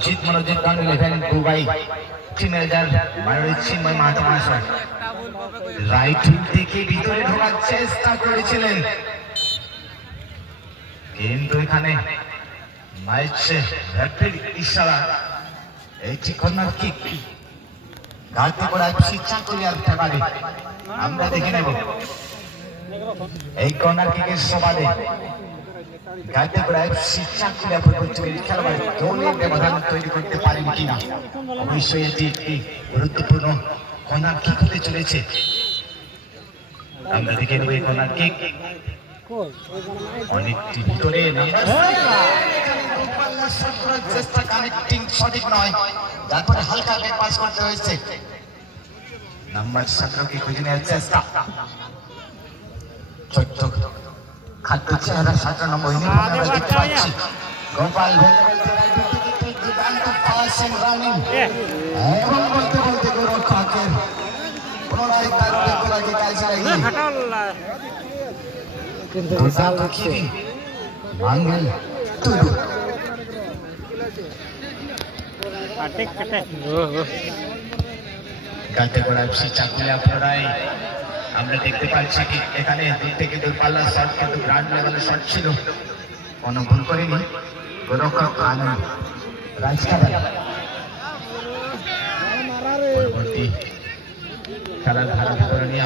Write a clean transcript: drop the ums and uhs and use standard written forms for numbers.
রঞ্জিত Monojit Ganguly eleven Dubai team manager মাননীয় চিন্ময় মাহাতো মহাশয় right wing থেকে ভিতরে ঢোকার চেষ্টা করেছিলেন, কিন্তু এখানে মাইছে রেফারির ইশারা। এইটি কর্নার কিক গাড়তে করা চাকুলিয়ার ফেভারে। আমরা দেখে নেব এই কর্নার কিকের সবাদে গাড়তে করা চাকুলিয়া ফুটবল টিমের খেলোয়াড় গোলের ব্যবধান তৈরি করতে পারেন কিনা। অবশ্যই এটি একটি গুরুত্বপূর্ণ কর্নার কিক হতে চলেছে। আমরা দেখে নেব এই কর্নার কিক অনেকটি ভিতরে চেষ্টা কানেক্টিং সঠিক নয়, তারপরে হালকা ব্যাক পাস করতে হয়েছে। নাম্বার 17কে খুঁজে নেওয়ার চেষ্টা, ছোট্ট খাদ্য চেহারা 17 নম্বর আমরা দেখতে পাচ্ছি গোপাল এবং বলতে বলতে গোরক্ষকের পুনরায় তার গোলাকে কাজে লাগিয়ে মাঙ্গেল তুলু গাতে করা চাকুলিয়া পুনরায় আমরা দেখতে পাচ্ছি কি এখানে দূর থেকে দূরপাল্লার শট, কিন্তু গ্রাউন্ড লেভেলের শট ছিল, কোনো ভুল করেনি গোরক্ষক আনন্দ রাজকারা। পরবর্তী খেলার ধারা নিয়ে